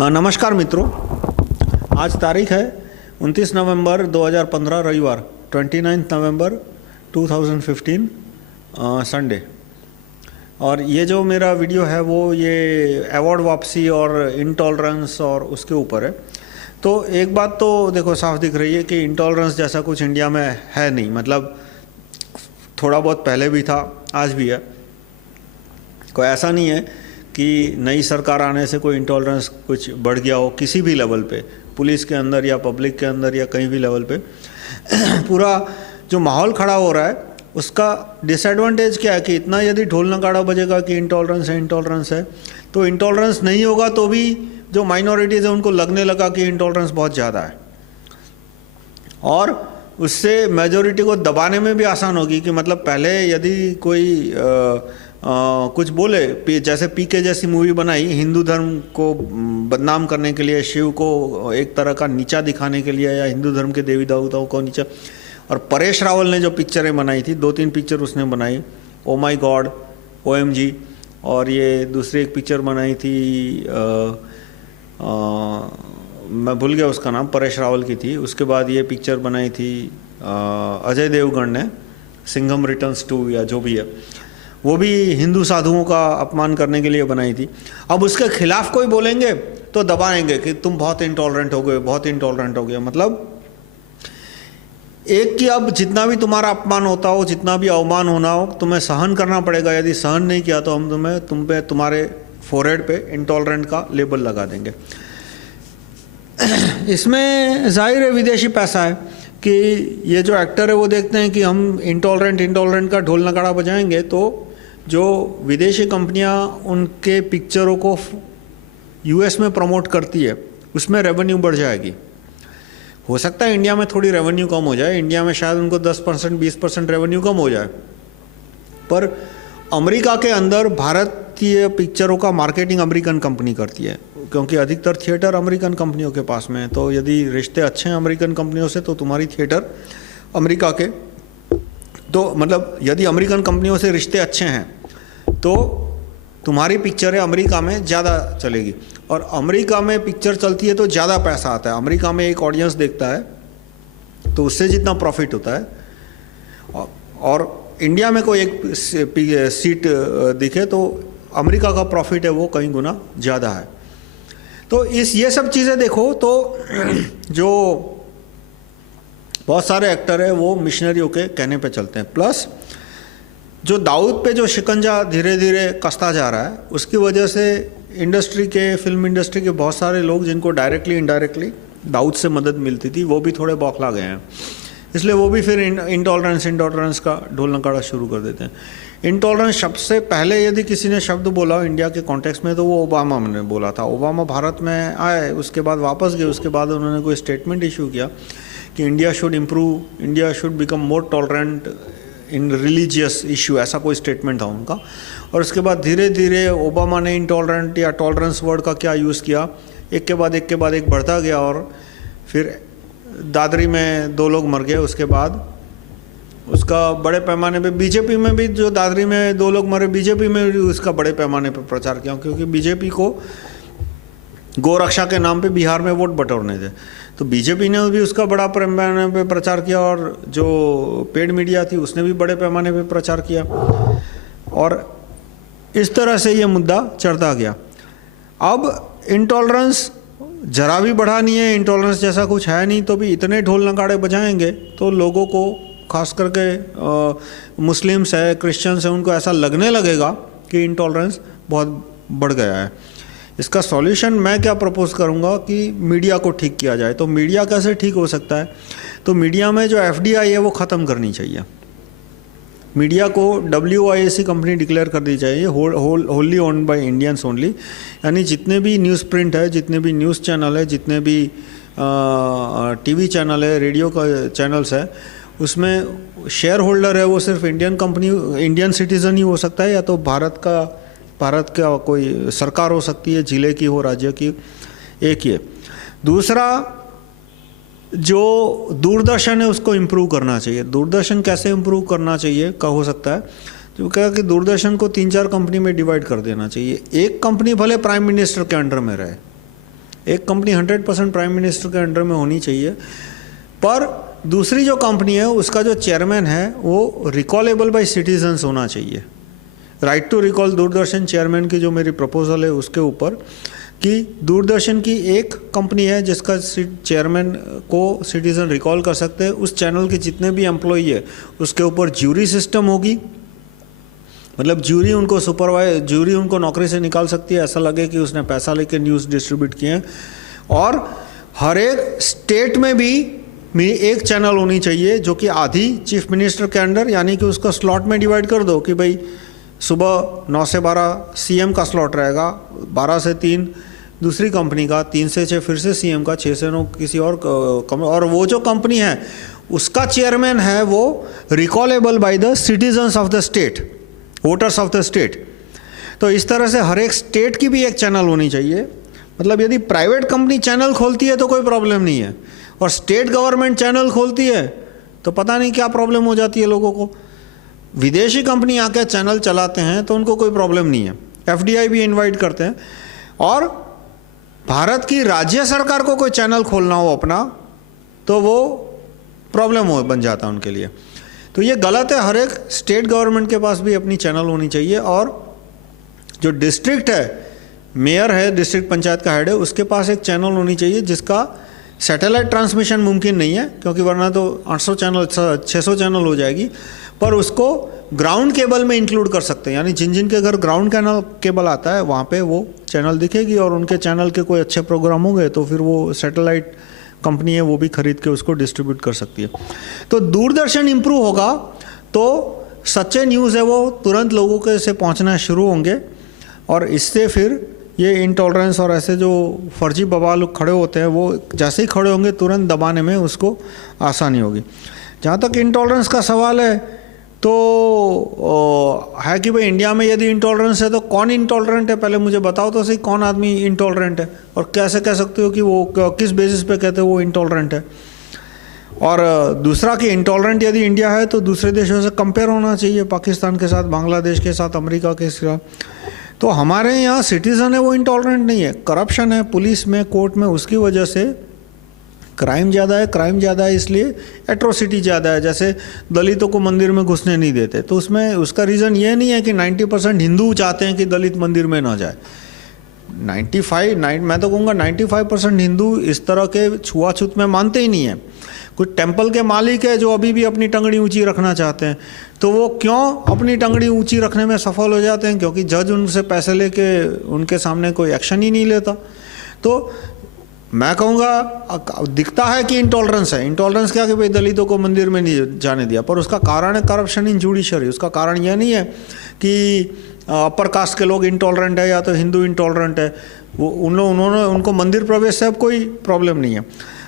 नमस्कार मित्रों, आज तारीख है 29 नवंबर 2015 रविवार 29 नवंबर 2015 संडे। और ये जो मेरा वीडियो है वो ये अवार्ड वापसी और इंटॉलरेंस और उसके ऊपर है। तो एक बात तो देखो साफ दिख रही है कि इंटॉलरेंस जैसा कुछ इंडिया में है नहीं। मतलब थोड़ा बहुत पहले भी था, आज भी है। कोई ऐसा नहीं है कि नई सरकार आने से कोई इंटॉलरेंस कुछ बढ़ गया हो किसी भी लेवल पे, पुलिस के अंदर या पब्लिक के अंदर या कहीं भी लेवल पे। पूरा जो माहौल खड़ा हो रहा है उसका डिसएडवांटेज क्या है कि इतना यदि ढोल नगाड़ा बजेगा कि इंटॉलरेंस है तो इंटॉलरेंस नहीं होगा तो भी जो माइनॉरिटीज़ है उनको लगने लगा कि इंटॉलरेंस बहुत ज़्यादा है, और उससे मेजॉरिटी को दबाने में भी आसान होगी। कि मतलब पहले यदि कोई कुछ बोले, जैसे पीके जैसी मूवी बनाई हिंदू धर्म को बदनाम करने के लिए, शिव को एक तरह का नीचा दिखाने के लिए, या हिंदू धर्म के देवी देवताओं को नीचा। और परेश रावल ने जो पिक्चरें बनाई थी, 2-3 पिक्चर उसने बनाई, ओ माई गॉड, OMG, और ये दूसरी एक पिक्चर बनाई थी मैं भूल गया उसका नाम, परेश रावल की थी। उसके बाद ये पिक्चर बनाई थी अजय देवगन ने, सिंघम रिटर्न्स 2 या जो भी है, वो भी हिंदू साधुओं का अपमान करने के लिए बनाई थी। अब उसके खिलाफ कोई बोलेंगे तो दबाएंगे कि तुम बहुत इंटॉलरेंट हो गए, बहुत इंटॉलरेंट हो गए। मतलब एक कि अब जितना भी तुम्हारा अपमान होता हो, जितना भी अवमान होना हो, तुम्हें सहन करना पड़ेगा। यदि सहन नहीं किया तो हम तुम्हारे फोरहेड पे इंटॉलरेंट का लेबल लगा देंगे। इसमें जाहिर है विदेशी पैसा है कि ये जो एक्टर है वो देखते हैं कि हम इंटॉलरेंट का ढोल नगाड़ा बजाएंगे तो जो विदेशी कंपनियां उनके पिक्चरों को US में प्रमोट करती है उसमें रेवेन्यू बढ़ जाएगी। हो सकता है इंडिया में थोड़ी रेवेन्यू कम हो जाए, इंडिया में शायद उनको 10% 20% रेवेन्यू कम हो जाए, पर अमेरिका के अंदर भारतीय पिक्चरों का मार्केटिंग अमेरिकन कंपनी करती है, क्योंकि अधिकतर थिएटर अमेरिकन कंपनियों के पास में है। तो यदि रिश्ते अच्छे हैं अमेरिकन कंपनियों से तो तुम्हारी थिएटर अमेरिका के, तो मतलब यदि अमेरिकन कंपनियों से रिश्ते अच्छे हैं तो तुम्हारी पिक्चरें अमेरिका में ज़्यादा चलेगी, और अमेरिका में पिक्चर चलती है तो ज़्यादा पैसा आता है। अमेरिका में एक ऑडियंस देखता है तो उससे जितना प्रॉफिट होता है, और इंडिया में कोई एक सीट दिखे तो अमेरिका का प्रॉफिट है वो कई गुना ज़्यादा है। तो ये सब चीज़ें देखो तो जो बहुत सारे एक्टर है वो मिशनरियों के कहने पे चलते हैं। प्लस जो दाऊद पे जो शिकंजा धीरे धीरे कसता जा रहा है उसकी वजह से फिल्म इंडस्ट्री के बहुत सारे लोग जिनको डायरेक्टली इनडायरेक्टली दाऊद से मदद मिलती थी वो भी थोड़े बौखला गए हैं। इसलिए वो भी फिर इंटॉलरेंस का ढोल नगाड़ा शुरू कर देते हैं। इंटॉलरेंस शब्द से पहले यदि किसी ने शब्द बोला हो इंडिया के कॉन्टेक्स्ट में तो वो ओबामा ने बोला था। ओबामा भारत में आए, उसके बाद वापस गए, उसके बाद उन्होंने कोई स्टेटमेंट इशू किया कि India should become more tolerant in religious issue, ऐसा कोई स्टेटमेंट था उनका। और उसके बाद धीरे धीरे ओबामा ने इंटॉलरेंट या टॉलरेंस वर्ड का क्या यूज़ किया, एक के बाद एक बढ़ता गया, और फिर दादरी में 2 लोग मर गए। उसके बाद उसका बड़े पैमाने पे बीजेपी में भी, जो दादरी में 2 लोग मरे, बीजेपी में भी उसका बड़े पैमाने पे प्रचार किया, क्योंकि बीजेपी को गोरक्षा के नाम पे बिहार में वोट बटोरने थे। तो बीजेपी ने भी उसका बड़ा पैमाने पे प्रचार किया, और जो पेड मीडिया थी उसने भी बड़े पैमाने पे प्रचार किया, और इस तरह से ये मुद्दा चढ़ता गया। अब इंटॉलरेंस जरा भी बढ़ा नहीं है, इंटॉलरेंस जैसा कुछ है नहीं, तो भी इतने ढोल नगाड़े बजाएंगे तो लोगों को, खास करके मुस्लिम्स है, क्रिश्चियंस है, उनको ऐसा लगने लगेगा कि इंटॉलरेंस बहुत बढ़ गया है। इसका सॉल्यूशन मैं क्या प्रपोज करूँगा कि मीडिया को ठीक किया जाए। तो मीडिया कैसे ठीक हो सकता है? तो मीडिया में जो FDI है वो ख़त्म करनी चाहिए। मीडिया को WIAC कंपनी डिक्लेयर कर दी चाहिए, wholly owned by Indians only. यानी जितने भी न्यूज़ प्रिंट है, जितने भी न्यूज़ चैनल है, जितने भी TV चैनल है, रेडियो का चैनल्स है, उसमें शेयर होल्डर है वो सिर्फ इंडियन सिटीज़न ही हो सकता है, या तो भारत का कोई सरकार हो सकती है, जिले की हो, राज्य की, एक ये। दूसरा, जो दूरदर्शन है उसको इम्प्रूव करना चाहिए। दूरदर्शन कैसे इम्प्रूव करना चाहिए का हो सकता है, तो कहा कि दूरदर्शन को 3-4 कंपनी में डिवाइड कर देना चाहिए। एक कंपनी भले प्राइम मिनिस्टर के अंडर में रहे, एक कंपनी 100% प्राइम मिनिस्टर के अंडर में होनी चाहिए, पर दूसरी जो कंपनी है उसका जो चेयरमैन है वो रिकॉलेबल बाय सिटीजन्स होना चाहिए। Right to recall Doordarshan chairman की जो मेरी प्रपोजल है उसके ऊपर, कि दूरदर्शन की एक कंपनी है जिसका चेयरमैन को सिटीजन रिकॉल कर सकते हैं, उस चैनल के जितने भी एम्प्लॉई है उसके ऊपर ज्यूरी सिस्टम होगी, मतलब ज्यूरी उनको नौकरी से निकाल सकती है, ऐसा लगे कि उसने पैसा लेके न्यूज़ डिस्ट्रीब्यूट किए हैं। और हर एक स्टेट में भी एक चैनल होनी चाहिए जो कि आधी चीफ मिनिस्टर के अंडर, यानी कि उसको स्लॉट में डिवाइड कर दो कि भाई सुबह 9 से 12 सीएम का स्लॉट रहेगा, 12 से 3 दूसरी कंपनी का, 3 से 6 फिर से सीएम का, 6 से 9 किसी और वो जो कंपनी है उसका चेयरमैन है वो recallable by the citizens of the state, voters of the state. तो इस तरह से हर एक स्टेट की भी एक चैनल होनी चाहिए। मतलब यदि प्राइवेट कंपनी चैनल खोलती है तो कोई प्रॉब्लम नहीं है, और स्टेट गवर्नमेंट चैनल खोलती है तो पता नहीं क्या प्रॉब्लम हो जाती है लोगों को। विदेशी कंपनी आके चैनल चलाते हैं तो उनको कोई प्रॉब्लम नहीं है, एफडीआई भी इनवाइट करते हैं। और भारत की राज्य सरकार को कोई चैनल खोलना हो अपना तो वो प्रॉब्लम बन जाता है उनके लिए। तो ये गलत है, हर एक स्टेट गवर्नमेंट के पास भी अपनी चैनल होनी चाहिए। और जो डिस्ट्रिक्ट है, मेयर है, डिस्ट्रिक्ट पंचायत का हेड है, उसके पास एक चैनल होनी चाहिए जिसका सैटेलाइट ट्रांसमिशन मुमकिन नहीं है, क्योंकि वरना तो 800 चैनल 600 चैनल हो जाएगी, पर उसको ग्राउंड केबल में इंक्लूड कर सकते हैं। यानी जिन जिन के घर ग्राउंड केबल आता है वहाँ पे वो चैनल दिखेगी, और उनके चैनल के कोई अच्छे प्रोग्राम होंगे तो फिर वो सैटेलाइट कंपनी है वो भी खरीद के उसको डिस्ट्रीब्यूट कर सकती है। तो दूरदर्शन इम्प्रूव होगा तो सच्चे न्यूज़ है वो तुरंत लोगों के से पहुँचना शुरू होंगे, और इससे फिर ये इंटॉलरेंस और ऐसे जो फर्जी बवाल लोग खड़े होते हैं वो जैसे ही खड़े होंगे तुरंत दबाने में उसको आसानी होगी। जहाँ तक इंटॉलरेंस का सवाल है तो है कि भाई इंडिया में यदि इंटॉलरेंस है तो कौन इंटॉलरेंट है, पहले मुझे बताओ तो सही कौन आदमी इंटॉलरेंट है, और कैसे कह सकते हो कि वो किस बेसिस पे कहते हो वो इंटॉलरेंट है। और दूसरा कि इंटॉलरेंट यदि इंडिया है तो दूसरे देशों से कंपेयर होना चाहिए, पाकिस्तान के साथ, बांग्लादेश के साथ, अमेरिका के साथ। तो हमारे यहाँ सिटीज़न है वो इंटॉलरेंट नहीं है, करप्शन है पुलिस में, कोर्ट में, उसकी वजह से क्राइम ज़्यादा है। क्राइम ज़्यादा है इसलिए एट्रोसिटी ज़्यादा है, जैसे दलितों को मंदिर में घुसने नहीं देते, तो उसमें उसका रीज़न ये नहीं है कि 90% हिंदू चाहते हैं कि दलित मंदिर में ना जाए। मैं तो कहूँगा 95% हिंदू इस तरह के छुआछूत में मानते ही नहीं है। कुछ टेम्पल के मालिक है जो अभी भी अपनी टंगड़ी ऊंची रखना चाहते हैं, तो वो क्यों अपनी टंगड़ी ऊंची रखने में सफल हो जाते हैं? क्योंकि जज उनसे पैसे लेके उनके सामने कोई एक्शन ही नहीं लेता। तो मैं कहूँगा दिखता है कि इंटॉलरेंस है। इंटॉलरेंस क्या कि भाई दलितों को मंदिर में नहीं जाने दिया, पर उसका कारण है करप्शन इन जुडिशरी। उसका कारण यह नहीं है कि अपर कास्ट के लोग इंटॉलरेंट है या तो हिंदू इंटॉलरेंट है, वो उन्होंने उनको मंदिर प्रवेश से अब कोई प्रॉब्लम नहीं है।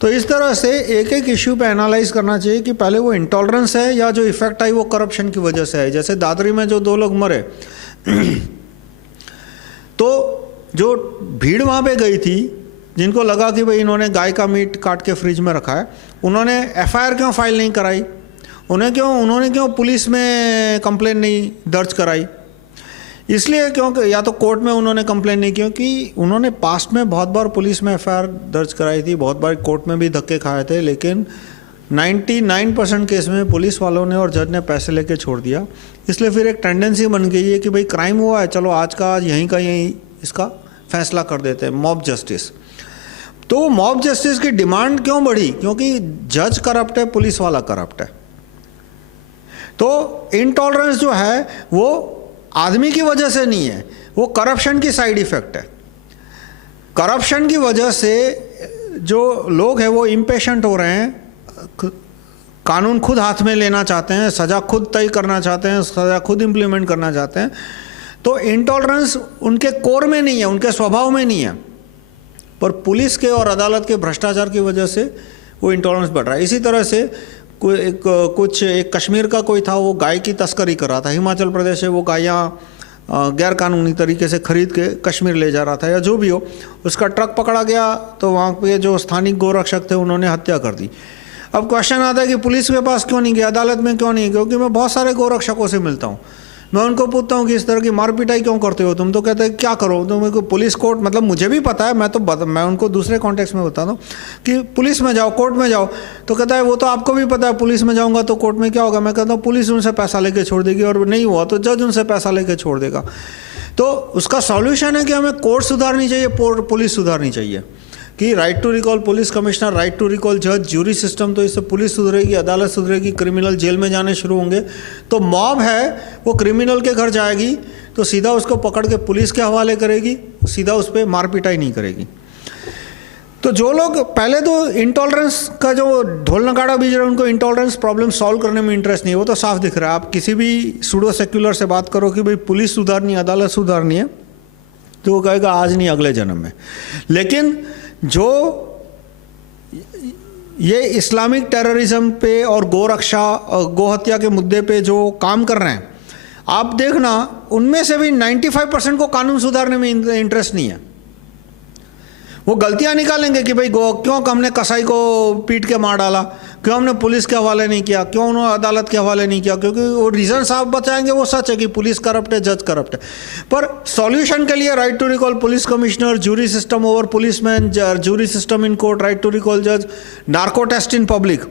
तो इस तरह से एक एक इश्यू पे एनालाइज करना चाहिए कि पहले वो इंटॉलरेंस है या जो इफेक्ट आई वो करप्शन की वजह से है। जैसे दादरी में जो 2 लोग मरे तो जो भीड़ वहाँ पे गई थी, जिनको लगा कि भाई इन्होंने गाय का मीट काट के फ्रिज में रखा है, उन्होंने एफआईआर क्यों फाइल नहीं कराई? उन्होंने क्यों पुलिस में कंप्लेन नहीं दर्ज कराई? इसलिए क्योंकि या तो कोर्ट में उन्होंने कंप्लेन नहीं, क्योंकि उन्होंने पास्ट में बहुत बार पुलिस में एफआईआर दर्ज कराई थी, बहुत बार कोर्ट में भी धक्के खाए थे, लेकिन 99% केस में पुलिस वालों ने और जज ने पैसे लेके छोड़ दिया। इसलिए फिर एक टेंडेंसी बन गई है कि भाई क्राइम हुआ है, चलो आज का आज यहीं का यहीं इसका फैसला कर देते हैं, मॉब जस्टिस। तो मॉब जस्टिस की डिमांड क्यों बढ़ी? क्योंकि जज करप्ट है, पुलिस वाला करप्ट है। तो इंटॉलरेंस जो है वो आदमी की वजह से नहीं है, वो करप्शन की साइड इफेक्ट है। करप्शन की वजह से जो लोग हैं वो इम्पेशेंट हो रहे हैं, कानून खुद हाथ में लेना चाहते हैं, सज़ा खुद तय करना चाहते हैं, सज़ा खुद इम्प्लीमेंट करना चाहते हैं। तो इंटॉलरेंस उनके कोर में नहीं है, उनके स्वभाव में नहीं है, पर पुलिस के और अदालत के भ्रष्टाचार की वजह से वो इंटॉलरेंस बढ़ रहा है। इसी तरह से एक कश्मीर का कोई था, वो गाय की तस्करी कर रहा था, हिमाचल प्रदेश से वो गायें गैर कानूनी तरीके से खरीद के कश्मीर ले जा रहा था या जो भी हो, उसका ट्रक पकड़ा गया तो वहाँ पे जो स्थानिक गोरक्षक थे उन्होंने हत्या कर दी। अब क्वेश्चन आता है कि पुलिस के पास क्यों नहीं गया, अदालत में क्यों नहीं? क्योंकि मैं बहुत सारे गोरक्षकों से मिलता हूँ मैं उनको पूछता हूँ कि इस तरह की मार पिटाई क्यों करते हो तुम, तो कहते हैं क्या करो, तो मेरे को पुलिस कोर्ट, मतलब मुझे भी पता है, मैं उनको दूसरे कॉन्टेक्स्ट में बताता हूँ कि पुलिस में जाओ, कोर्ट में जाओ। तो कहता है वो तो आपको भी पता है, पुलिस में जाऊँगा तो कोर्ट में क्या होगा। मैं कहता हूँ पुलिस उनसे पैसा लेके छोड़ देगी, और नहीं हुआ तो जज उनसे पैसा लेके छोड़ देगा। तो उसका सॉल्यूशन है कि हमें कोर्ट सुधारनी चाहिए, पुलिस सुधारनी चाहिए, कि right to recall police commissioner, right to recall जज, ज्यूरी सिस्टम, तो इससे पुलिस सुधरेगी, अदालत सुधरेगी, क्रिमिनल जेल में जाने शुरू होंगे। तो मॉब है वो क्रिमिनल के घर जाएगी तो सीधा उसको पकड़ के पुलिस के हवाले करेगी, सीधा उस पर मार पिटाई नहीं करेगी। तो जो लोग पहले तो इंटॉलरेंस का जो ढोल नगाड़ा बीज रहे हैं, उनको इंटॉलरेंस प्रॉब्लम सॉल्व करने में इंटरेस्ट नहीं है, वो तो साफ दिख रहा है। आप किसी भी सूडो सेक्युलर से बात करो कि भाई पुलिस सुधारनी है, अदालत सुधारनी है, तो वो कहेगा आज नहीं अगले जन्म में। लेकिन जो ये इस्लामिक टेररिज्म पे और गोरक्षा और गोहत्या के मुद्दे पे जो काम कर रहे हैं, आप देखना उनमें से भी 95% को कानून सुधारने में इंटरेस्ट नहीं है। वो गलतियां निकालेंगे कि भाई क्यों हमने कसाई को पीट के मार डाला, क्यों हमने पुलिस के हवाले नहीं किया, क्यों उन्होंने अदालत के हवाले नहीं किया, क्योंकि वो रीज़न साफ बताएंगे वो सच है कि पुलिस करप्ट है, जज करप्ट है। पर सॉल्यूशन के लिए right to recall police commissioner, jury system over policeman, jury system in court, right to recall जज, नार्को टेस्ट इन पब्लिक,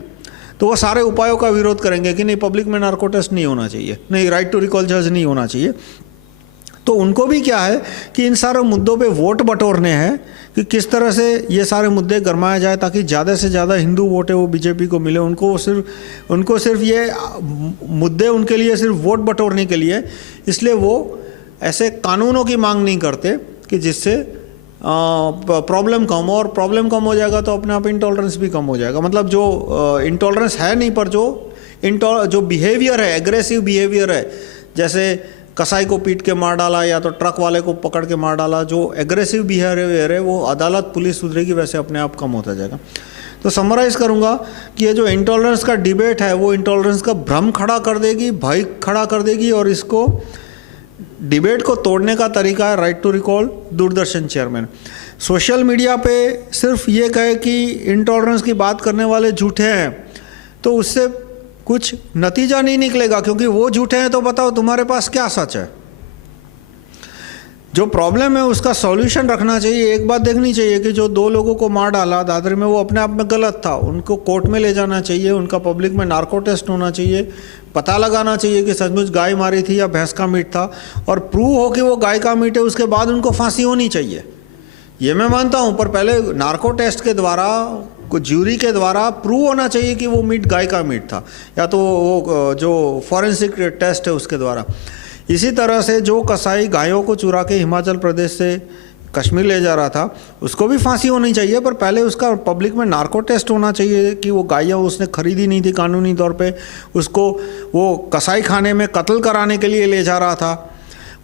तो वो सारे उपायों का विरोध करेंगे कि नहीं पब्लिक में नार्को टेस्ट नहीं होना चाहिए, नहीं राइट टू रिकॉल जज नहीं होना चाहिए। तो उनको भी क्या है कि इन सारे मुद्दों पे वोट बटोरने हैं कि किस तरह से ये सारे मुद्दे गरमाए जाए ताकि ज़्यादा से ज़्यादा हिंदू वोट है वो बीजेपी को मिले। उनको सिर्फ ये मुद्दे उनके लिए सिर्फ वोट बटोरने के लिए, इसलिए वो ऐसे कानूनों की मांग नहीं करते कि जिससे प्रॉब्लम कम हो, और प्रॉब्लम कम हो जाएगा तो अपने आप इंटॉलरेंस भी कम हो जाएगा। मतलब जो इंटॉलरेंस है नहीं, पर जो बिहेवियर है, एग्रेसिव बिहेवियर है, जैसे कसाई को पीट के मार डाला या तो ट्रक वाले को पकड़ के मार डाला, जो एग्रेसिव बिहेवियर है वो अदालत पुलिस सुधरेगी वैसे अपने आप कम होता जाएगा। तो समराइज़ करूँगा कि ये जो इंटॉलरेंस का डिबेट है वो इंटॉलरेंस का भ्रम खड़ा कर देगी, भय खड़ा कर देगी, और इसको डिबेट को तोड़ने का तरीका है right to recall Doordarshan chairman. Social media पे सिर्फ ये कहे कि इंटॉलरेंस की बात करने वाले झूठे हैं, तो उससे कुछ नतीजा नहीं निकलेगा, क्योंकि वो झूठे हैं तो बताओ तुम्हारे पास क्या सच है। जो प्रॉब्लम है उसका सॉल्यूशन रखना चाहिए। एक बात देखनी चाहिए कि जो 2 लोगों को मार डाला दादरी में वो अपने आप में गलत था, उनको कोर्ट में ले जाना चाहिए, उनका पब्लिक में नार्को टेस्ट होना चाहिए, पता लगाना चाहिए कि सचमुच गाय मारी थी या भैंस का मीट था, और प्रूव हो कि वो गाय का मीट है, उसके बाद उनको फांसी होनी चाहिए। ये मैं मानता हूँ, पर पहले नार्को टेस्ट के द्वारा, ज्यूरी के द्वारा प्रूव होना चाहिए कि वो मीट गाय का मीट था, या तो वो जो फॉरेंसिक टेस्ट है उसके द्वारा। इसी तरह से जो कसाई गायों को चुरा के हिमाचल प्रदेश से कश्मीर ले जा रहा था उसको भी फांसी होनी चाहिए, पर पहले उसका पब्लिक में नार्को टेस्ट होना चाहिए कि वो गायें उसने खरीदी नहीं थी कानूनी तौर पे, उसको वो कसाई खाने में कत्ल कराने के लिए ले जा रहा था।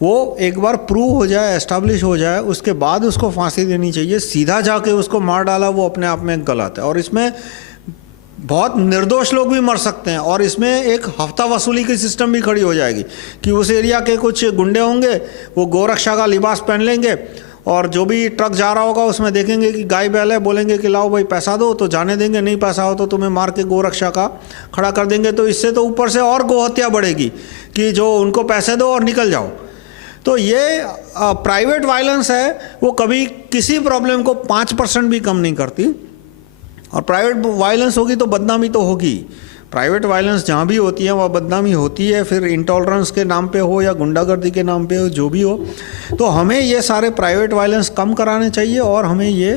वो एक बार प्रूव हो जाए, एस्टैब्लिश हो जाए, उसके बाद उसको फांसी देनी चाहिए। सीधा जाके उसको मार डाला वो अपने आप में गलत है, और इसमें बहुत निर्दोष लोग भी मर सकते हैं, और इसमें एक हफ्ता वसूली की सिस्टम भी खड़ी हो जाएगी कि उस एरिया के कुछ गुंडे होंगे, वो गोरक्षा का लिबास पहन लेंगे, और जो भी ट्रक जा रहा होगा उसमें देखेंगे कि गाय बैल है, बोलेंगे कि लाओ भाई पैसा दो, तो जाने देंगे, नहीं पैसा हो तो तुम्हें मार के गोरक्षा का खड़ा कर देंगे। तो इससे तो ऊपर से और गोहत्या बढ़ेगी कि जो उनको पैसे दो और निकल जाओ। तो ये प्राइवेट वायलेंस है, वो कभी किसी प्रॉब्लम को 5% भी कम नहीं करती, और प्राइवेट वायलेंस होगी तो बदनामी तो होगी। प्राइवेट वायलेंस जहाँ भी होती है वह बदनामी होती है, फिर इंटॉलरेंस के नाम पे हो या गुंडागर्दी के नाम पे हो, जो भी हो। तो हमें ये सारे प्राइवेट वायलेंस कम कराने चाहिए, और हमें ये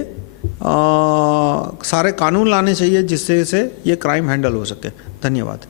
सारे कानून लाने चाहिए जिससे से ये क्राइम हैंडल हो सके। धन्यवाद।